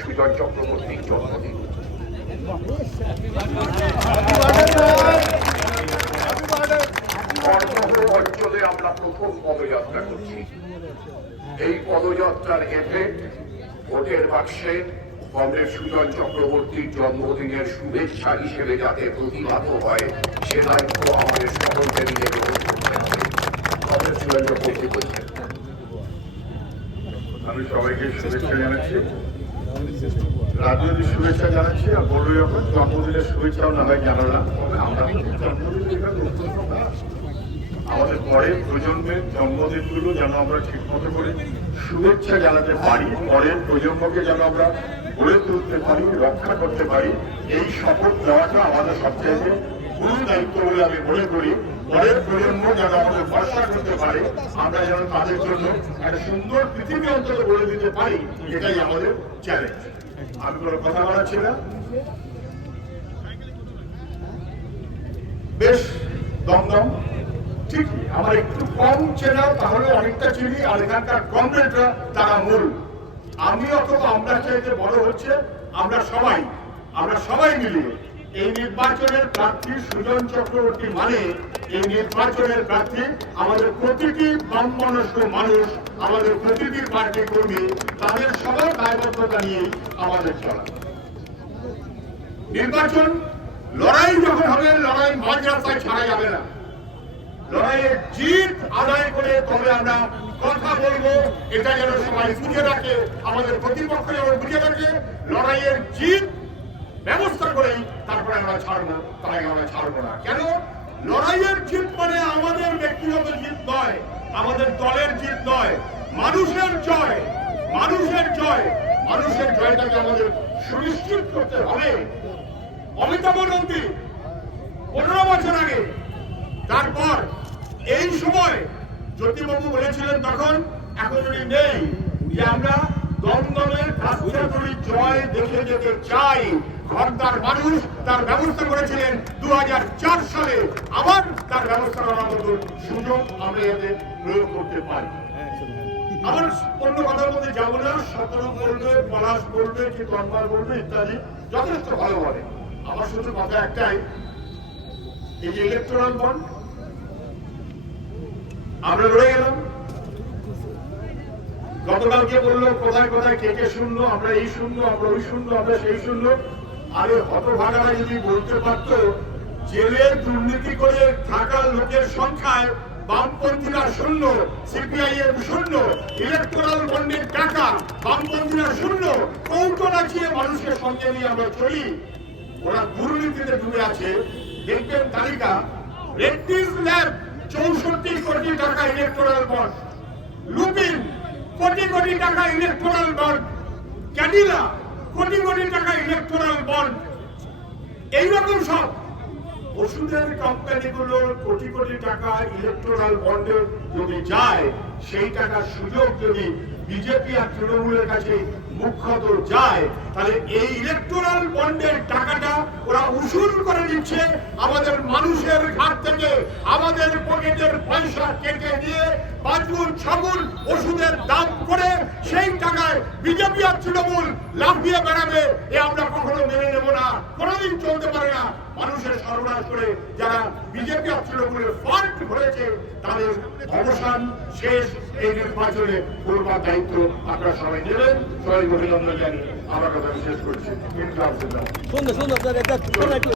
সুজন চক্রবর্তীর জন্মদিন। অঞ্চলে আমরা প্রথম পদযাত্রা করছি। এই পদযাত্রার এফেক্ট ভোটের বাক্সে কংগ্রেস সুজন চক্রবর্তীর জন্মদিনের শুভেচ্ছা হিসেবে যাতে প্রতিভাত হয়, সে দায়িত্ব আমাদের সকলকে মিলে গ্রহণ করতে হবে। কংগ্রেস সুজন চক্রবর্তী আমি সবাইকে শুভেচ্ছা জানাচ্ছি। রাজনৈতিক শুভেচ্ছা জানাচ্ছি আর বলল যখন জন্মদিনের শুভেচ্ছাও না হয় জানালাম তবে আমরা। আমাদের পরের প্রজন্মের জন্মদিনগুলো যেন আমরা ঠিক মতো করে শুভেচ্ছা জানাতে পারি পরের প্রজন্মকে যেন আমরা গড়ে তুলতে পারি, রক্ষা করতে পারি, এই শপথ দেওয়াটা আমাদের সবচেয়ে গুরু দায়িত্ব বলে আমি মনে করি পরের প্রজন্ম যেন করতে পারে, আমরা যেন তাদের জন্য একটা সুন্দর পৃথিবী অন্তত গড়ে দিতে পারি, এটাই আমাদের চ্যালেঞ্জ আমি কোনো কথা বাড়াচ্ছি না। বেশ, দমদম। ঠিক, আমার একটু কম চেনা তাহলে অনেকটা চিনি, আর এখানকার কমরেডরা তারা মূল। আমি অথবা আমরা চাই যে বড় হচ্ছে, আমরা সবাই আমরা সবাই মিলিয়ে এই নির্বাচনের প্রার্থী সুজন চক্রবর্তী মানে এই নির্বাচনের প্রার্থী আমাদের প্রতিটি বাম মনস্ক মানুষ, আমাদের প্রতিটি পার্টি কর্মী, তাদের সবার দায়বদ্ধতা নিয়েই আমাদের চলা। নির্বাচন লড়াই যখন হবে, লড়াই মাঝ রাস্তায় ছাড়া যাবে না। লড়াইয়ের জিত আদায় করে তবে আমরা কথা বলব, এটা যেন সবাই বুঝে রাখে, আমাদের প্রতিপক্ষ যেন বুঝে রাখে, লড়াইয়ের জিত আমরা ছাড়বো তাই আমরা ছাড়বো না। কেন? লড়াইয়ের জিত মানে আমাদের ব্যক্তিগত জিত নয়, আমাদের দলের জিত নয়, মানুষের জয় মানুষের জয়। মানুষের জয়টাকে আমাদের সুনিশ্চিত করতে হবে। অমিতাভ নন্দী পনেরো বছর আগে, তারপর এই সময় জ্যোতিবাবু বলেছিলেন তখন, এখন উনি নেই, যে আমরা দমদমের জয় দেখে যেতে চাই। ঘরদার মানুষ তার ব্যবস্থা করেছিলেন দুই হাজার চার সালে। আবার তার ব্যবস্থা করার মতো সুযোগ আমরা এতে প্রয়োগ করতে পারি। অন্য সতর্ক বলবে, পলাশ বলবে, কি বলবে, ইত্যাদি, যথেষ্ট আমার শুধু কথা একটাই, এই যে আমরা লড়ে গেলাম গতকালকে বলল, কোথায় কোথায়, কে কে শূন্য? আমরা এই শূন্য, আমরা ওই শূন্য, আমরা সেই শূন্য। আরে হতভাগারা যদি বলতে পারত জেলে দুর্নীতি করে থাকা লোকের সংখ্যায় বামপন্থীরা শূন্য, সিপিআই এর শূন্য ইলেকট্রাল বন্ডের টাকা বামপন্থীরা শূন্য, কৌটো রাখিয়ে মানুষের সঙ্গে নিয়ে আমরা চলি। ওরা দুর্নীতিতে ডুবে আছে। দেখবেন তালিকা রেড্ডিজ ল্যাব চৌষট্টি কোটি টাকা ইলেকট্রাল বন্ড কোটি কোটি টাকা ইলেকট্রাল বন্ড ক্যাডিলা কোটি কোটি টাকা ইলেকট্রাল বন্ড এইরকম সব। ওষুধের কোম্পানিগুলোর কোটি কোটি টাকা ইলেকট্রাল বন্ডে যদি যায়, সেই টাকার সুযোগ যদি বিজেপি আর তৃণমূলের কাছে মুখ্যত যায়, তাহলে এই ইলেকট্রাল বন্ডের টাকাটা ওরা উসুল করে দিচ্ছে আমাদের মানুষের ঘাট থেকে, আমাদের পকেটের পয়সা কেটে দিয়ে পাঁচগুণ ছগুণ ওষুধের দাম করে সেই টাকায় বিজেপি আর তৃণমূল লাফিয়ে বেড়াবে, এ আমরা কখনো মেনে নেব না। কোনোদিন চলতে পারে মানুষের সর্বনাশ করে যারা বিজেপি আর ফল্ট ভরেছে তাদের অবসান শেষ এই নির্বাচনে করবার দায়িত্ব আপনারা সবাই নেবেন। সবাই অভিনন্দন জানিয়ে আমার কথা শেষ করছি।